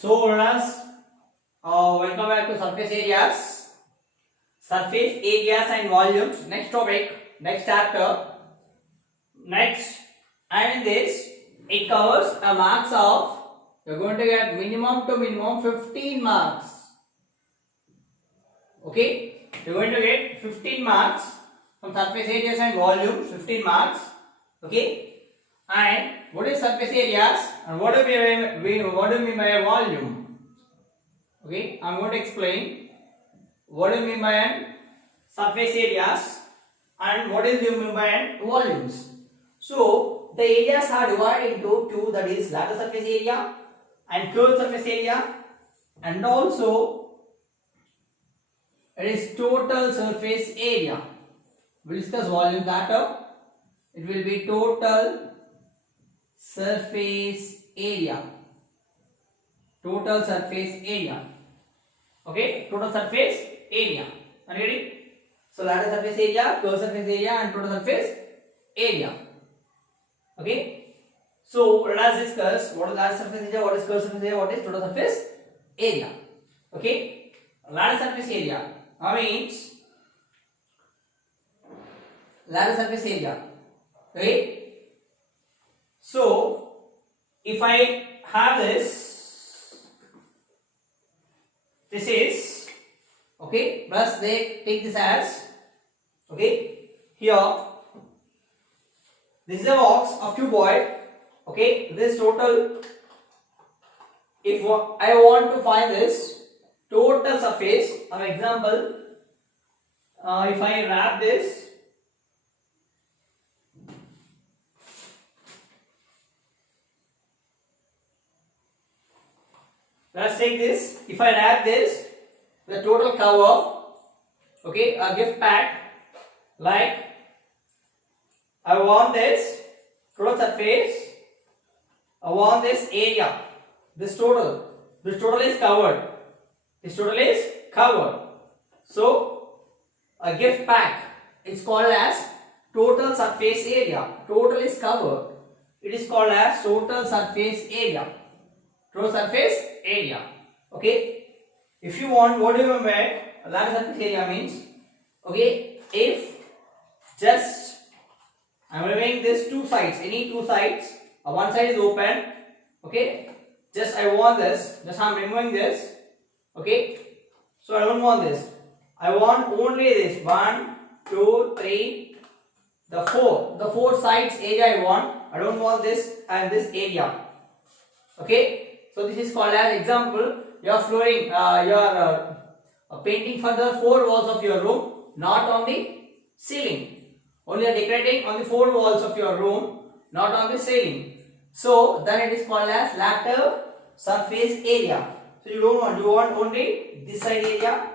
So let us welcome back to surface areas and volumes. Next topic, next chapter, next, and in this it covers a marks of. You're going to get minimum to minimum 15 marks. Okay, you're going to get 15 marks from surface areas and volumes. 15 marks. Okay. And what is surface areas and what do you mean by a volume? Okay, I'm going to explain what do you mean by surface areas and what is you mean by volumes. So the areas are divided into two, that is lattice surface area and curved surface area, and also it is total surface area. We'll discuss volume later. It will be total surface area. Total surface area. Okay, total surface area. Are you ready? So lattice surface area, curved surface area, and total surface area. Okay. So let us discuss what is lattice surface area, what is curved surface area, what is total surface area. Okay. Lattice surface area means lattice surface area. Okay. So if I have this is okay, plus they take this as okay. Here this is a box of cuboid. Okay, this total. If I want to find this total surface, for example, if I wrap this. Let's take this. If I wrap this, the total cover, okay, a gift pack, like I want this total surface, I want this area, this total is covered. This total is covered. So a gift pack is called as total surface area. Total is covered. It is called as total surface area. Total surface area. Okay. If you want, what do you mean by lattice surface area means? Okay. If just I am removing this two sides, any two sides, one side is open. Okay. Just I want this. Just I am removing this. Okay. So I don't want this. I want only this 1, 2, 3, the four sides area I want. I don't want this and this area. Okay. So this is called as example. You are flooring, you are painting for the four walls of your room, not on the ceiling. Only you are decorating on the four walls of your room, not on the ceiling. So then it is called as lattice surface area. So you don't want, you want only this side area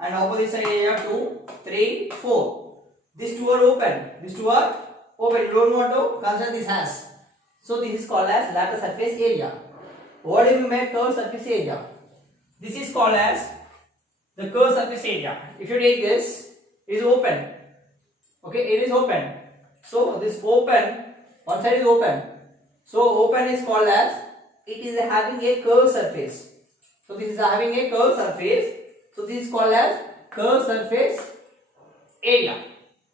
and opposite side area 2, 3, 4. These two are open. These two are open. You don't want to consider this as. So this is called as lattice surface area. What do you mean by curved surface area? This is called as the curved surface area. If you take this, it is open. Okay, it is open. So this open, one side is open. So open is called as it is having a curved surface. So this is having a curved surface. So this is called as curved surface area.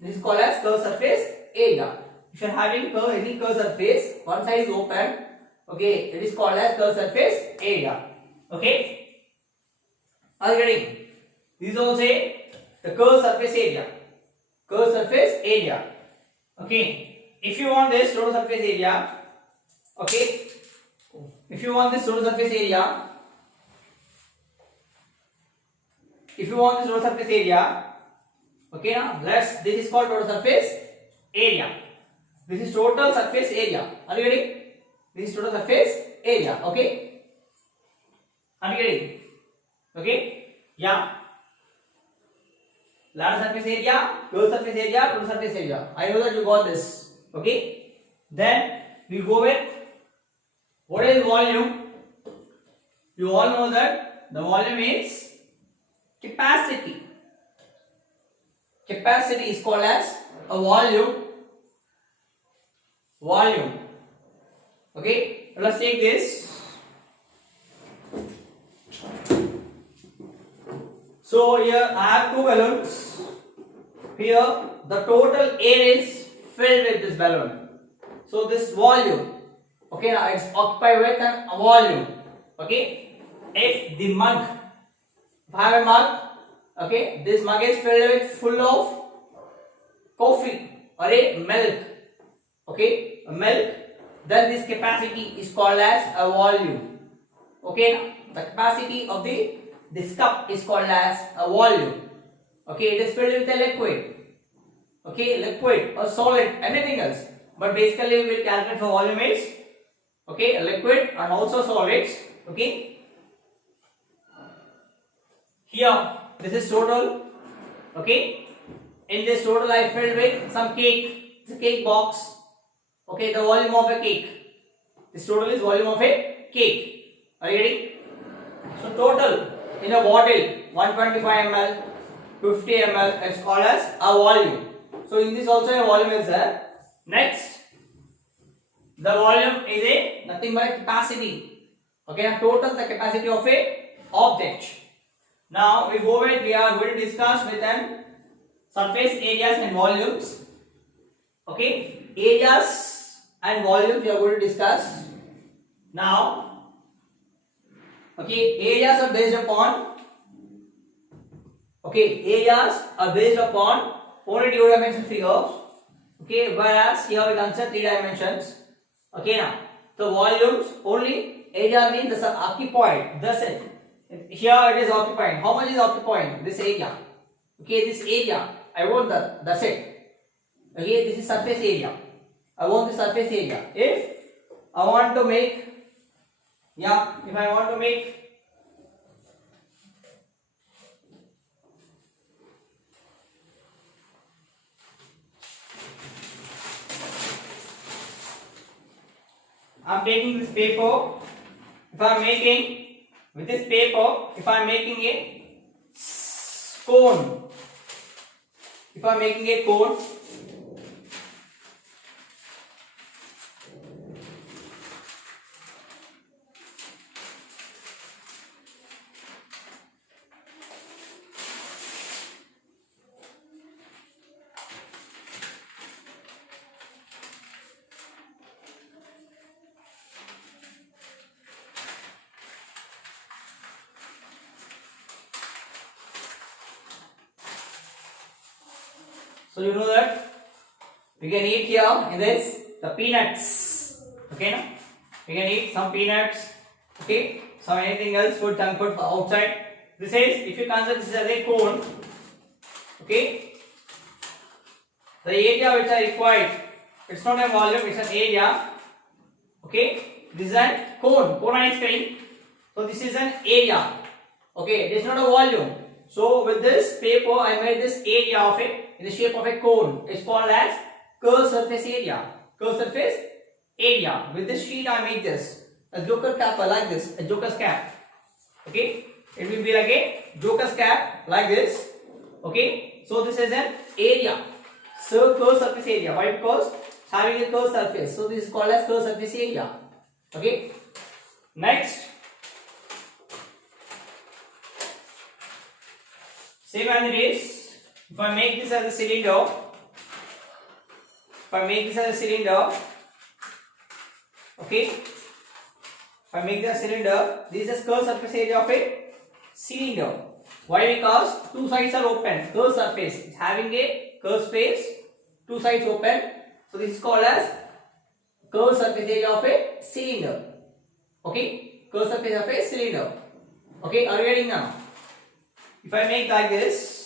This is called as curved surface area. If you are having any curved surface, one side is open. Okay, it is called as curved surface area. Okay, are you getting? This is also the curved surface area. Curved surface area. Okay, if you want this total surface area, okay, if you want this total surface area, okay, now this is called total surface area. This is total surface area. Are you getting? This is total surface area. Okay. Are you getting? Okay. Yeah. Lattice surface area, curved surface area, total surface area. I know that you got this. Okay. Then we go with what is volume? You all know that the volume is capacity. Capacity is called as a volume. Okay, let's take this. So here I have two balloons. Here the total air is filled with this balloon. So this volume, okay, now it's occupied with a volume. Okay, if the mug, if I have a mug, okay, this mug is filled with full of coffee or a milk, okay, a milk, then this capacity is called as a volume. Okay, the capacity of this cup is called as a volume. Okay, it is filled with a liquid. Okay, liquid or solid, anything else. But basically we will calculate for volume is, okay, liquid and also solids. Okay, here this is total. Okay, in this total I filled with some cake. It's a cake box. Okay, the volume of a cake. This total is volume of a cake. Are you getting? So total in a bottle 125 ml, 50 ml is called as a volume. So in this also a volume is there. Next, the volume is a nothing but a capacity. Okay, now total the capacity of a object. Now we go ahead. We are going to discuss with them surface areas and volumes. Okay, areas and volumes we are going to discuss now. Okay, areas are based upon. Okay, areas are based upon only two-dimensional figures. Okay, whereas here we consider three dimensions. Okay, now the volumes only area means the occupied. That's it. Here it is occupying. How much is occupying this area? Okay, this area. I want that. That's it. Okay, this is surface area. I want the surface area. If I want to make, yeah, if I want to make I'm taking this paper. If I'm making with this paper, if I'm making a cone, if I'm making a cone, so you know that we can eat here in this the peanuts. Okay, no? We can eat some peanuts. Okay, some anything else food, junk food outside. This is, if you consider this as a cone. Okay, the area which I required, it's not a volume, it's an area. Okay, this is a cone, cone ice cream. So this is an area. Okay, it is not a volume. So with this paper, I made this area of it in the shape of a cone. It's called as curved surface area. Curved surface area. With this sheet, I made this a joker cap like this, a joker's cap. Okay, it will be like a joker's cap like this. Okay, so this is an area. So curved surface area. Why? Because it's having a curved surface. So this is called as curved surface area. Okay. Next. Same as it is, if I make this as a cylinder, okay, if I make the cylinder, this is curved surface area of a cylinder. Why? Because two sides are open, curved surface, it's having a curved space, two sides open, so this is called as curved surface area of a cylinder. Okay, curved surface of a cylinder. Okay, are you getting now? If I make like this,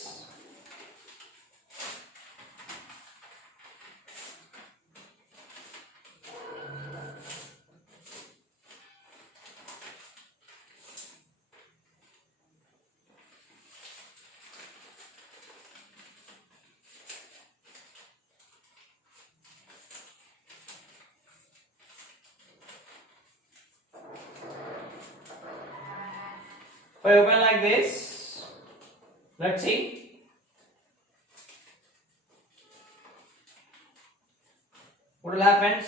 if I open like this, let's see. What will happen?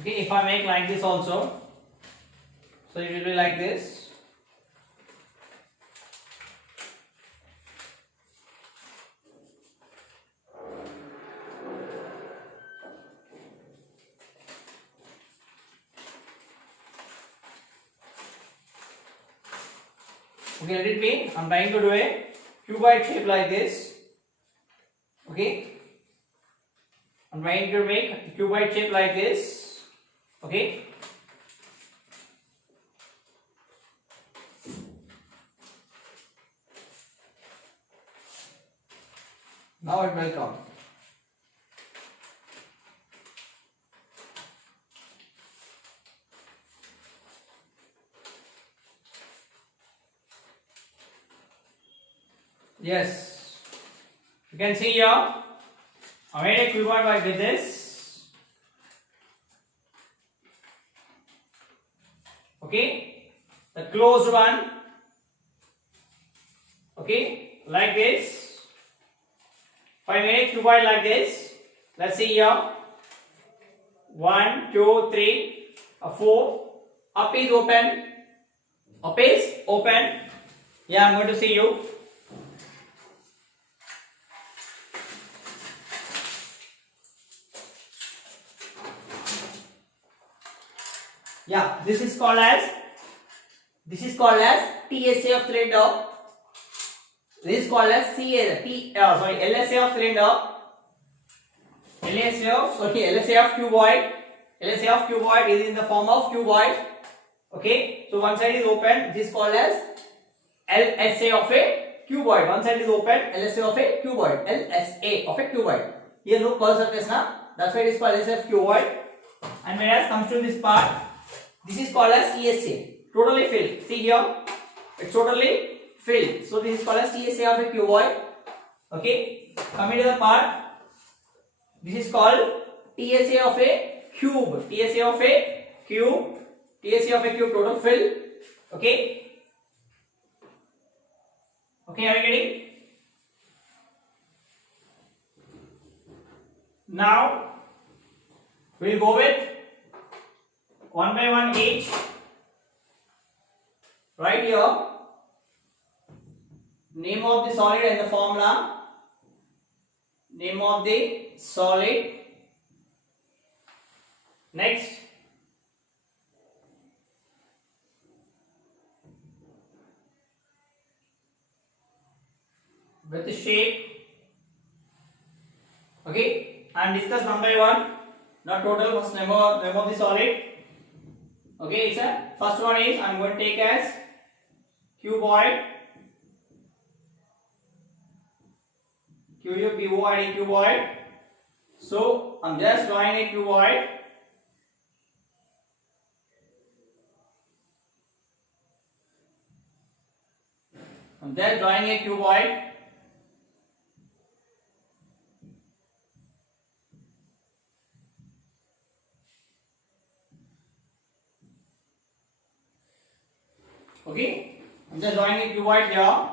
Okay, if I make like this also, so it will be like this. Okay, let it be. I'm trying to do a cuboid shape like this. Okay, I'm trying to make a cuboid shape like this. Okay. Now it will come. Yes, you can see here. I made a cuboid like this. Okay, the closed one. Okay, like this. If I make cuboid like this, let's see here. 1, 2, 3, 4. Up is open. Up is open. Yeah, I'm going to see you. Yeah, this is called as TSA of cylinder. This is called as LSA of cylinder. LSA of cuboid. LSA of cuboid is in the form of cuboid. Okay, so one side is open. This is called as LSA of a cuboid. One side is open. LSA of a cuboid. LSA of a cuboid. Here no curved surface now. That's why it is called LSA of cuboid. And whereas comes to this part, this is called as TSA. Totally filled. See here, it's totally filled. So this is called as TSA of a cuboid. Okay. Coming to the part, this is called TSA of a cube. TSA of a cube. TSA of a cube total fill. Okay. Okay, are you getting? Now we'll go with one by one each. Right here, name of the solid and the formula. Name of the solid. Next, with the shape. Okay, and discuss one by one. Not total. First name of the solid. Okay, it's a first one is I'm going to take as cuboid. Cuboid. So I'm just drawing a cuboid. I'm just drawing a cuboid. Okay, I'm just drawing a cuboid here.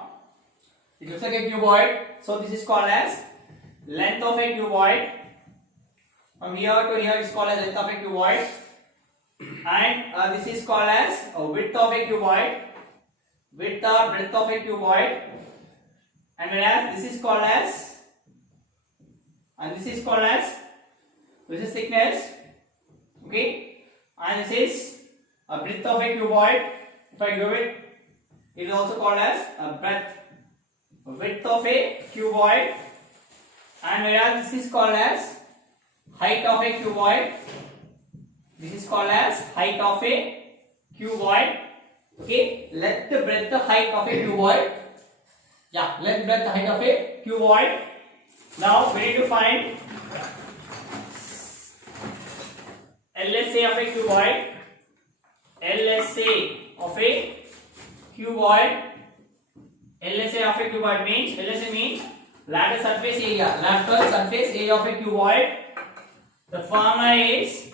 It looks like a cuboid. So this is called as length of a cuboid. From here to here is called as length of a cuboid. And this is called as width of a cuboid. Width or breadth of a cuboid. And whereas this is called as, this is thickness. Okay, and this is a breadth of a cuboid. If I give it, it is also called as a breadth. Width of a cuboid. And whereas this is called as height of a cuboid. This is called as height of a cuboid. Okay, length, breadth, height of a cuboid. Yeah, length, breadth, height of a cuboid. Now we need to find LSA of a cuboid. LSA of a cuboid. LSA of a cuboid means, LSA means lateral surface area. Lateral surface area of a cuboid. The formula is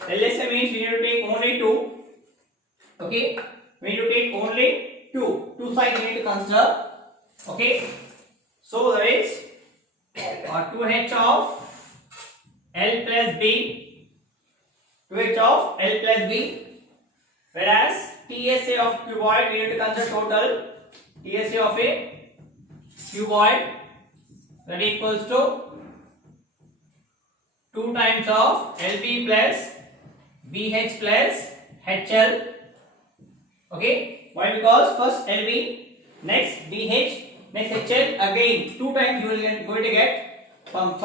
LSA means we need to take only 2. Okay, we need to take only 2. 2 sides we need to consider. Okay, so there is 2h of L plus B, 2h of L plus B. Whereas TSA of cuboid, we need to consider total TSA of a cuboid, that equals to 2 times of LB plus BH plus HL. Okay, why? Because first LB, next BH, next HL, again 2 times you will going to get from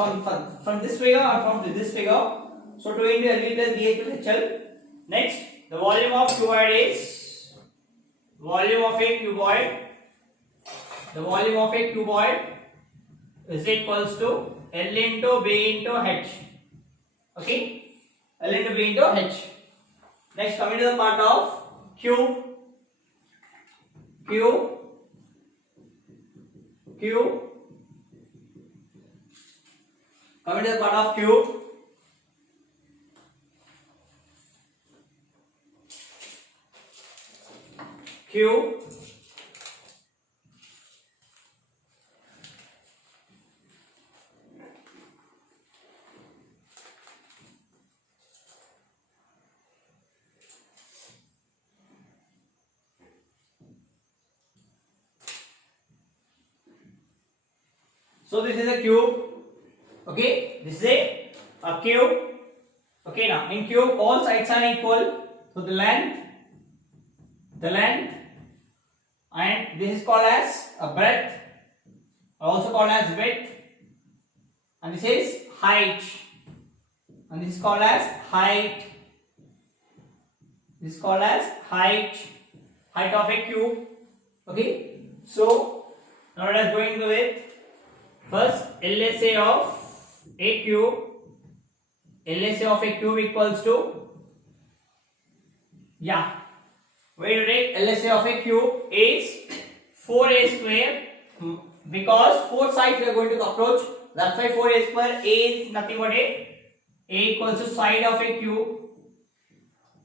this figure or from this figure. So 2 into LB plus BH plus HL. Next, the volume of cuboid is volume of a cuboid. The volume of a cuboid is equals to L into B into H. Okay, L into B into H. Next, coming to the part of cube. Coming to the part of cube. So this is a cube. Okay, this is a cube. Okay, now in cube all sides are equal. So the length, and this is called as a breadth, also called as width, and this is height, and this is called as height. This is called as height of a cube. Okay, so now let us go into it. First, LSA of a cube. LSA of a cube equals to, where you take LSA of a cube is 4a square, because 4 sides we are going to approach. That's why 4a square. A is nothing but a equals to side of a cube.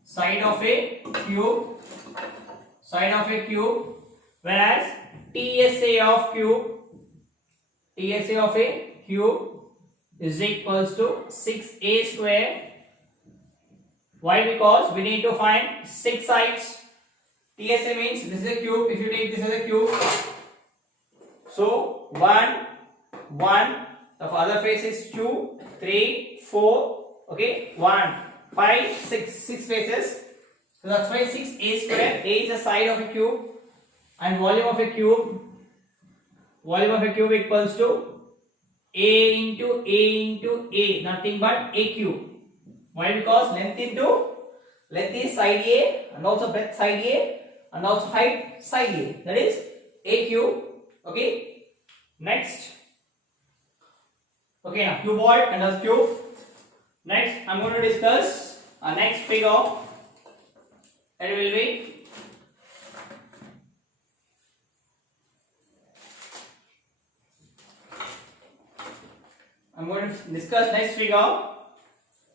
Side of a cube. Whereas TSA of a cube is equals to 6a square. Why? Because we need to find 6 sides. TSA means this is a cube. If you take this as a cube, so 1, the other face is 2, 3, 4. Okay, 1, 5, 6 faces. So that's why 6a square. A is the side of a cube, and volume of a cube equals to A into A, nothing but a cube. Why? Because length is side A, and also breadth side A, and also height side A. That is a cube. Okay. Next. Okay, now cuboid and a cube. Next, I'm going to discuss our next figure. That will be I'm going to discuss next figure.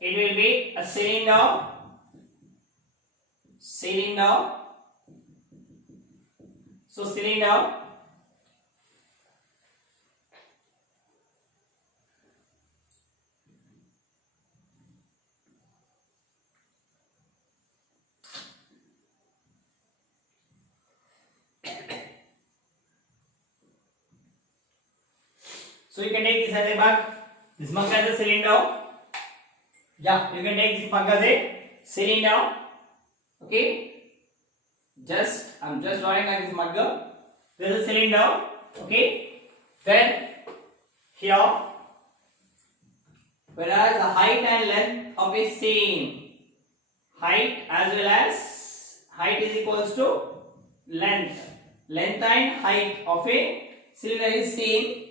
It will be a cylinder. So cylinder. So you can take this as a mug. This mug as a cylinder. Yeah, you can take this mug as a cylinder. Okay. I'm just drawing like this mug. This is a cylinder. Okay. Then here, whereas the height and length of a same, height as well as height is equals to length. Length and height of a cylinder is same.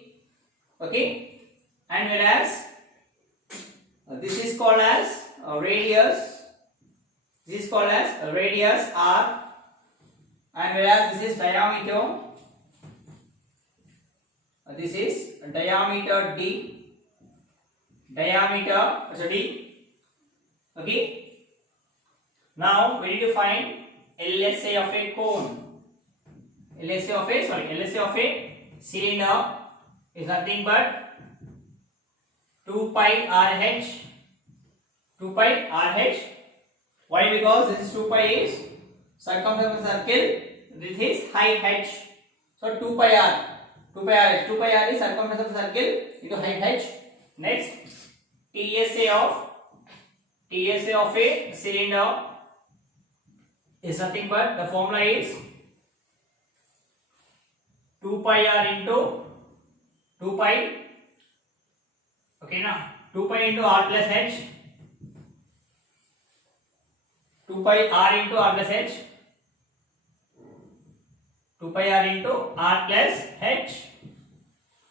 Okay, and whereas this is called as radius. This is called as radius R, and whereas this is diameter. This is diameter D. Diameter D. Okay. Now we need to find LSA of a cone. LSA of a cylinder is nothing but 2 pi RH 2 pi RH. Why? Because this is 2 pi is circumference of the circle, this is height h. So 2 pi r, 2 pi r, 2 pi r is circumference of the circle into height h. Next, TSA of a cylinder is nothing but the formula is 2 pi r into 2 pi, okay now, 2 pi into r plus h, 2 pi r into r plus h, 2 pi r into r plus h,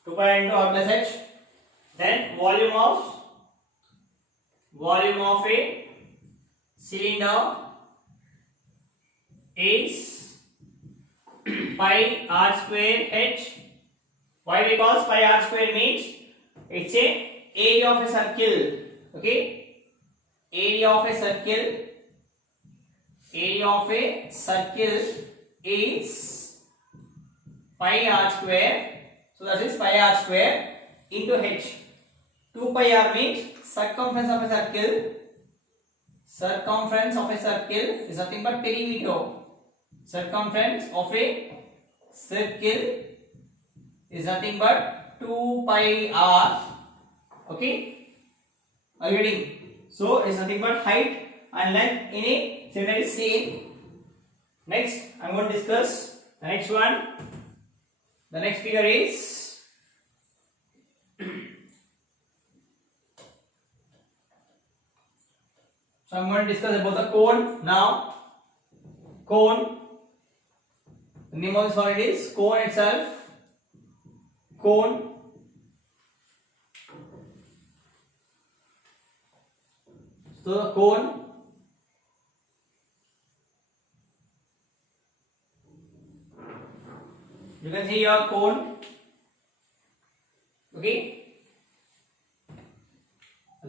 2 pi r into r plus h. Then volume of a cylinder is pi r square h. Why? Because pi r square means it's a area of a circle. Okay, area of a circle is pi r square. So that is pi r square into h. 2 pi r means circumference of a circle. Circumference of a circle is nothing but perimeter. Circumference of a circle is nothing but 2 pi r. Okay, are you getting? So it's nothing but height and length in a cylinder is same. Next, I'm going to discuss the next one. The next figure is so I'm going to discuss about the cone now. Cone, the name of the solid is cone itself. Cone. So the cone, you can see your cone. Okay,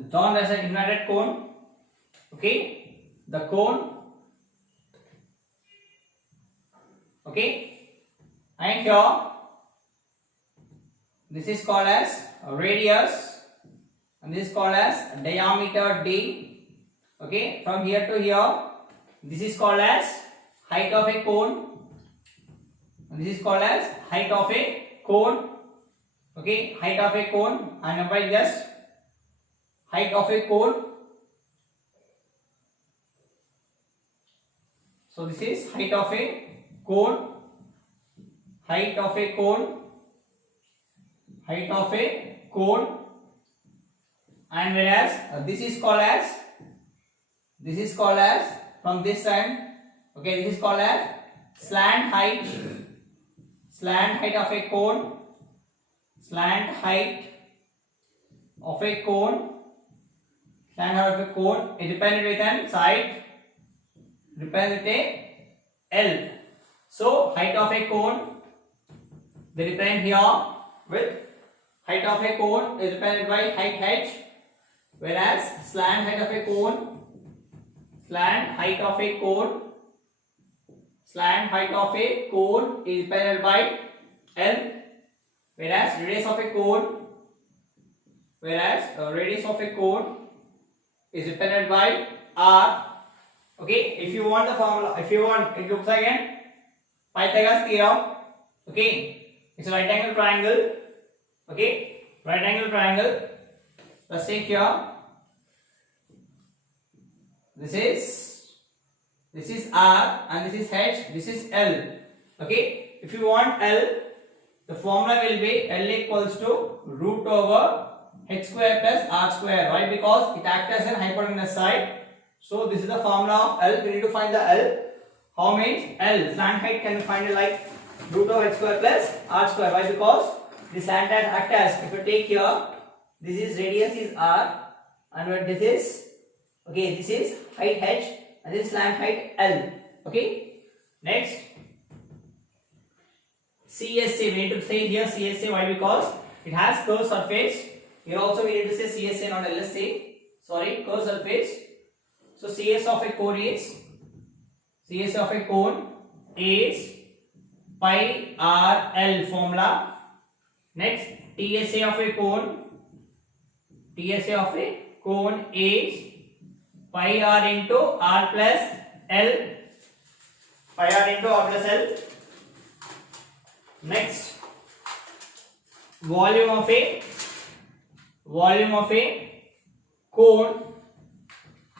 drawn as an inverted cone. Okay, the cone. Okay, and here this is called as radius and this is called as diameter d. Okay, from here to here, this is called as height of a cone and this is called as height of a cone. Okay, height of a cone, and number just height of a cone. So this is height of a cone, height of a cone, height of a cone, and whereas this is called as from this side. Okay, this is called as slant height of a cone, slant height of a cone, slant height of a cone is dependent with an side, depends with a L. So height of a cone, they depend here with height of a cone is depended by height h, whereas slant height of a cone is depended by L, whereas radius of a cone is depended by R. Okay, if you want the formula, it looks again Pythagoras theorem. Okay, it's a right angle triangle. Okay, right angle triangle. Let's take here. This is R and this is H. This is L. Okay, if you want L, the formula will be L equals to root over H square plus R square. Why? Because it acts as an hypotenuse side. So this is the formula of L. We need to find the L. How means L slant height can be found like root of H square plus R square. Why? Because this slant height acts as, if you take here, this is radius is R and what this is, okay, this is height H and this slant height L. Okay, next CSA, we need to say here CSA. Why? Because it has curved surface. Here also we need to say CSA, not LSA. Sorry, curved surface. So CS of a cone is pi r L formula. Next, TSA of a cone is pi r into r plus L. Pi r into r plus L. Next, volume of a cone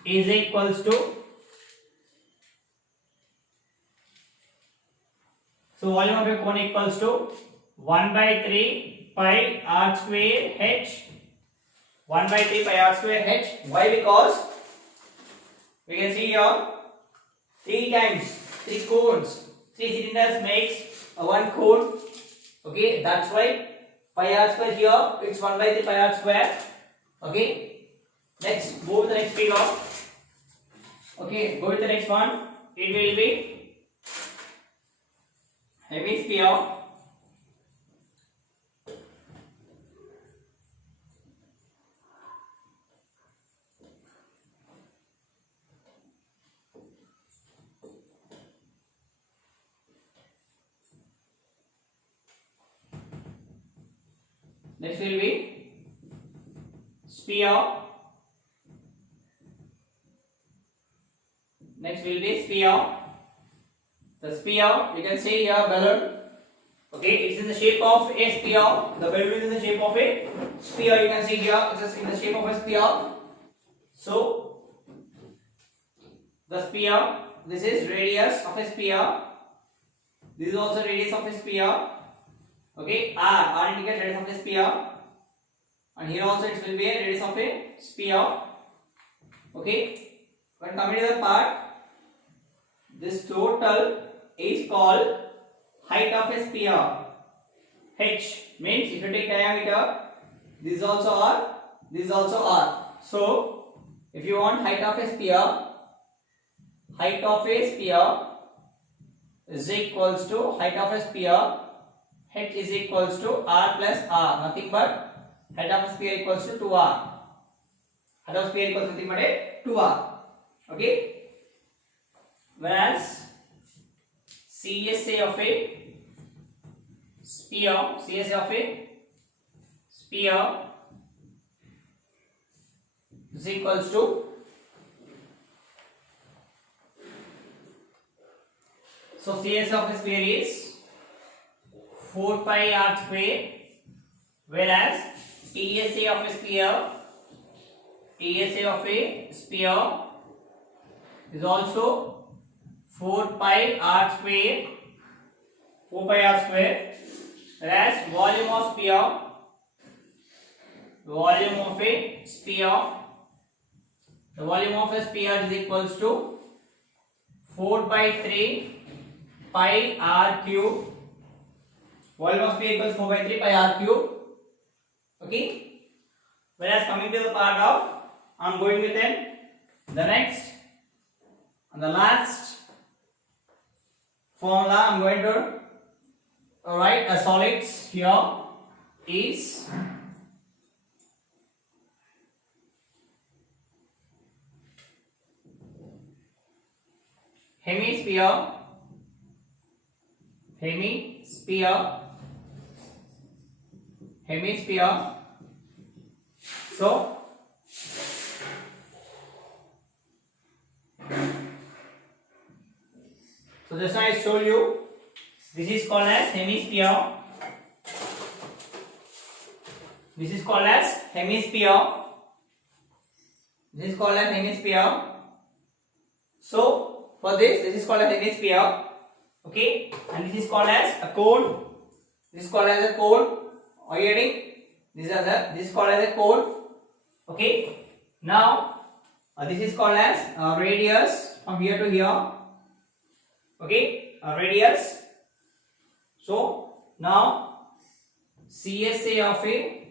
is equals to, so volume of a cone equals to 1 by 3 pi r square h. 1 by 3 pi r square h. Why? Because we can see here 3 times 3 cones, 3 cylinders makes one cone. Okay, that's why pi r square here it's 1 by 3 pi r square. Okay, next move to the next figure. Okay, go to the next one. It will be hemisphere. Next will be sphere. Next will be sphere. The sphere, you can see here balloon. Okay, it's in the shape of a sphere. The balloon is in the shape of a sphere. You can see here it's in the shape of a sphere. So the sphere, this is radius of a sphere. This is also radius of a sphere. Okay, R indicates radius of a sphere, and here also it will be a radius of a sphere. Okay, when coming to the part, this total is called height of a sphere. H means if you take diameter, this is also R, this is also R. So if you want height of a sphere is equals to height of a sphere, h is equals to r plus r, nothing but height of a sphere equals to 2r. Height of a sphere equals nothing but 2r. Okay, whereas CSA of a sphere is equals to, so CSA of a sphere is 4 pi r square, whereas TSA of a sphere is also 4 pi r square, whereas volume of a sphere is equals to 4 by 3 pi r cube. Volume of sphere equals 4 by 3 pi r cube. Okay, whereas coming to the part of, I am going with the next and the last formula. I am going to write a solids here is hemisphere. So just now I told you this is called as hemisphere. So for this is called as hemisphere. Okay, and this is called as a cone. Are you getting? This is called as a cone. Okay, now this is called as radius from here to here. Okay, radius. So now CSA of a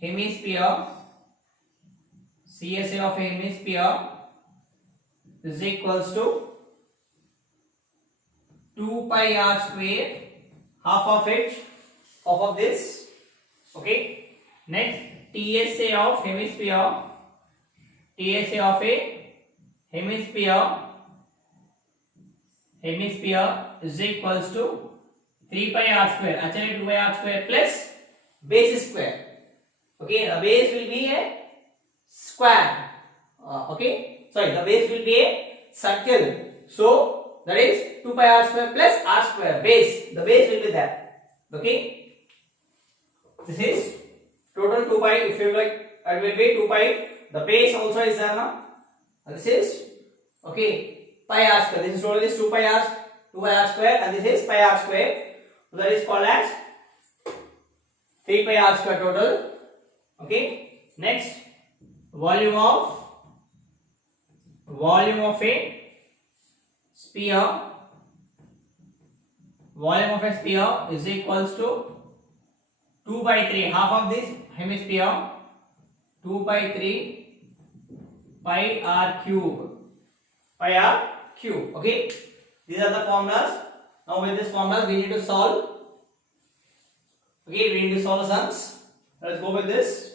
hemisphere is equals to 2 pi r square, half of this. Okay, next TSA of a hemisphere is equals to 3 pi r square, actually 2 pi r square plus base square. Okay, the base will be a square. Okay, sorry, the base will be a circle. So that is 2 pi r square plus r square base. The base will be that. Okay, this is total 2 pi. If you like, it will be 2 pi. The base also is there now. This is okay pi r square. This is total is 2 pi r square, and this is pi r square. So that is called as 3 pi r square total. Okay. Next, volume of a sphere. Volume of a sphere is equals to 2 by 3. Half of this hemisphere. 2 by 3 pi r cube. Pi r cube. Okay. These are the formulas. Now with this formula we need to solve. Okay, we need to solve sums. Let's go with this.